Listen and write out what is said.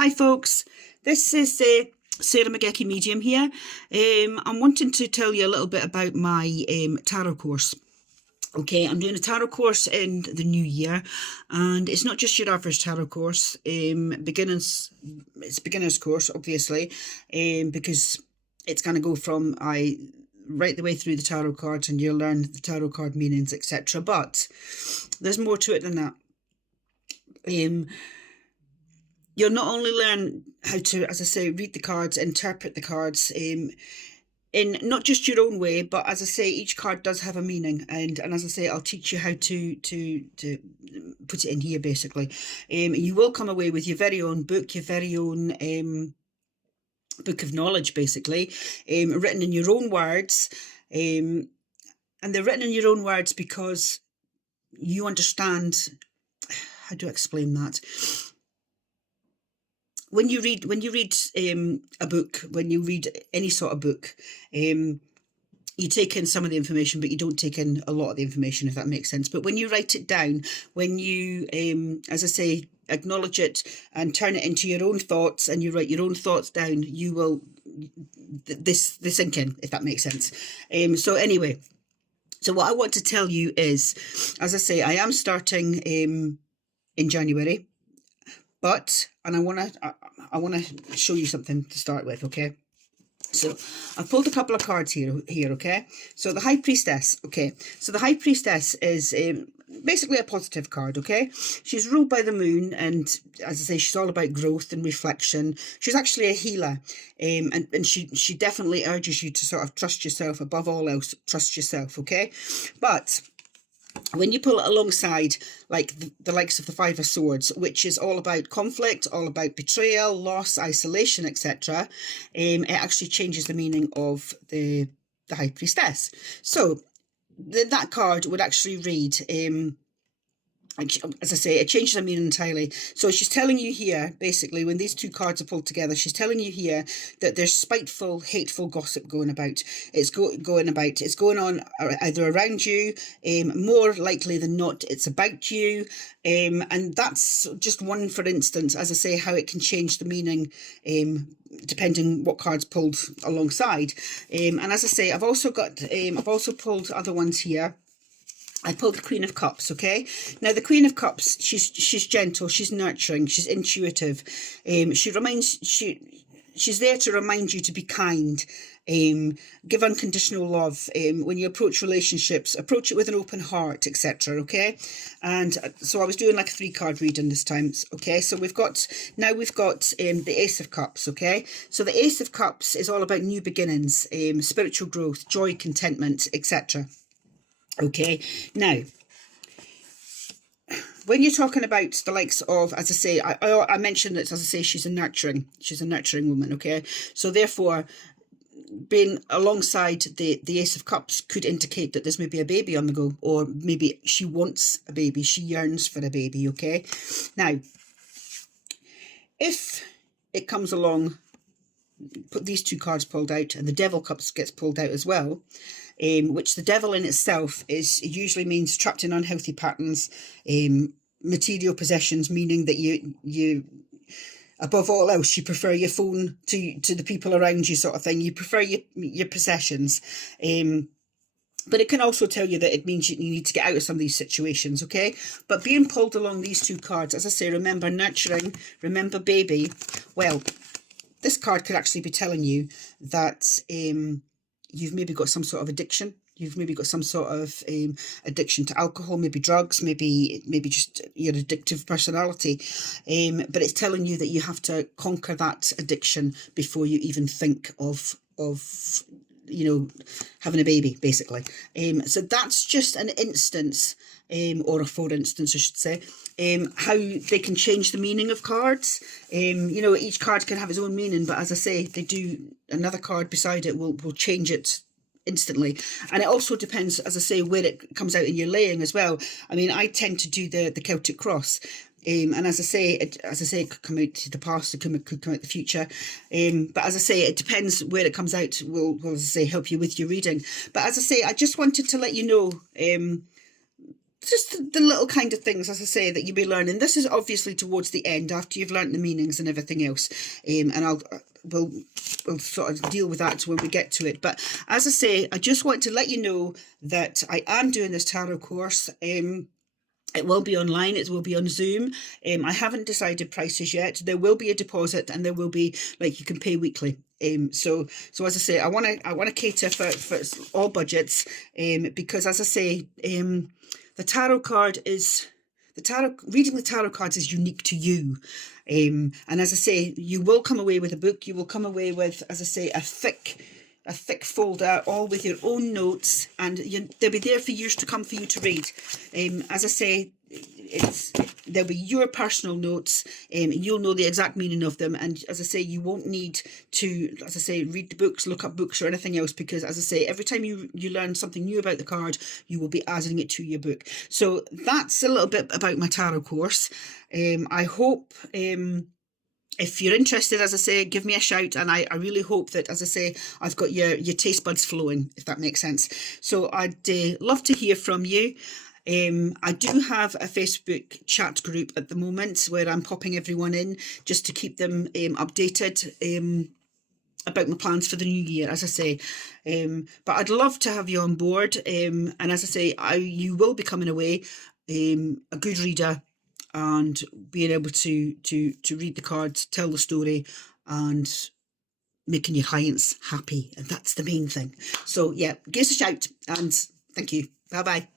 Hi folks, this is Sarah McGecky Medium here. I'm wanting to tell you a little bit about my tarot course. Okay, I'm doing a tarot course in the new year, and it's not just your average tarot course. It's a beginner's course, obviously, because it's going to go from right the way through the tarot cards, and you'll learn the tarot card meanings, etc. But there's more to it than that. You'll not only learn how to, as I say, read the cards, interpret the cards, in not just your own way, but as I say, each card does have a meaning, and as I say, I'll teach you how to put it in here. Basically, you will come away with your very own book, your very own book of knowledge, basically, written in your own words, and they're written in your own words because you understand. How do I explain that? When you read a book, when you read any sort of book, you take in some of the information, but you don't take in a lot of the information, if that makes sense. But when you write it down, when you, as I say, acknowledge it and turn it into your own thoughts, and you write your own thoughts down, you will, this sink in, if that makes sense. So anyway, so what I want to tell you is, as I say, I am starting in January. But, and I want to show you something to start with, okay? So I've pulled a couple of cards here, okay? So the High Priestess, okay? So the High Priestess is basically a positive card, okay? She's ruled by the moon, and as I say, she's all about growth and reflection. She's actually a healer, and she definitely urges you to sort of trust yourself above all else. Trust yourself, okay? But when you pull it alongside, like the likes of the Five of Swords, which is all about conflict, all about betrayal, loss, isolation, etc., it actually changes the meaning of the High Priestess. So that card would actually read, as I say, it changes the meaning entirely. So she's telling you here, basically, when these two cards are pulled together, she's telling you here that there's spiteful, hateful gossip going about. It's going on either around you, more likely than not, it's about you. And that's just one, for instance, as I say, how it can change the meaning, depending what card's pulled alongside. And as I say, I've also pulled other ones here. I pulled the Queen of Cups, okay? Now, the Queen of Cups, she's gentle, she's nurturing, she's intuitive. She's there to remind you to be kind, give unconditional love. When you approach relationships, approach it with an open heart, etc., okay? And so I was doing like a 3-card reading this time, okay? So we've got the Ace of Cups, okay? So the Ace of Cups is all about new beginnings, spiritual growth, joy, contentment, etc. Okay, now, when you're talking about the likes of, as I say, I mentioned that, as I say, she's a nurturing woman, okay? So therefore, being alongside the Ace of Cups could indicate that there's maybe a baby on the go, or maybe she wants a baby, she yearns for a baby, okay? Now, if it comes along, put these two cards pulled out, and the Devil Cups gets pulled out as well, which the devil in itself usually means trapped in unhealthy patterns, material possessions, meaning that you above all else, you prefer your phone to the people around you, sort of thing. You prefer your possessions. But it can also tell you that it means you need to get out of some of these situations, okay? But being pulled along these two cards, as I say, remember nurturing, remember baby. Well, this card could actually be telling you that you've maybe got some sort of addiction. You've maybe got some sort of addiction to alcohol, maybe drugs, maybe just your addictive personality. But it's telling you that you have to conquer that addiction before you even think of having a baby, basically. So that's just an instance, or a for instance, I should say, how they can change the meaning of cards. Each card can have its own meaning, but as I say, another card beside it will change it instantly. And it also depends, as I say, where it comes out in your laying as well. I mean, I tend to do the Celtic Cross. And as I say, it could come out to the past, it could come out the future. But as I say, it depends where it comes out. Will, as I say, help you with your reading. But as I say, I just wanted to let you know just the little kind of things, as I say, that you'll be learning. This is obviously towards the end, after you've learnt the meanings and everything else. And we'll sort of deal with that when we get to it. But as I say, I just want to let you know that I am doing this tarot course. It will be online, it will be on Zoom. I haven't decided prices yet. There will be a deposit, and there will be, like, you can pay weekly. So as I say, I want to cater for all budgets, because as I say, the tarot card is, reading the tarot cards is unique to you. And as I say, you will come away with a book. You will come away with, as I say, a thick folder, all with your own notes, and they'll be there for years to come for you to read. As I say, there'll be your personal notes, and you'll know the exact meaning of them. And as I say, you won't need to, as I say, read the books, look up books or anything else, because as I say, every time you learn something new about the card, you will be adding it to your book. So that's a little bit about my tarot course. I hope, if you're interested, as I say, give me a shout, and I really hope that, as I say, I've got your taste buds flowing, if that makes sense. So I'd love to hear from you. I do have a Facebook chat group at the moment where I'm popping everyone in just to keep them updated about my plans for the new year, as I say. But I'd love to have you on board. And as I say, you will be coming away a good reader, and being able to read the cards, tell the story, and making your clients happy. And that's the main thing. So yeah, give us a shout, and thank you. Bye bye.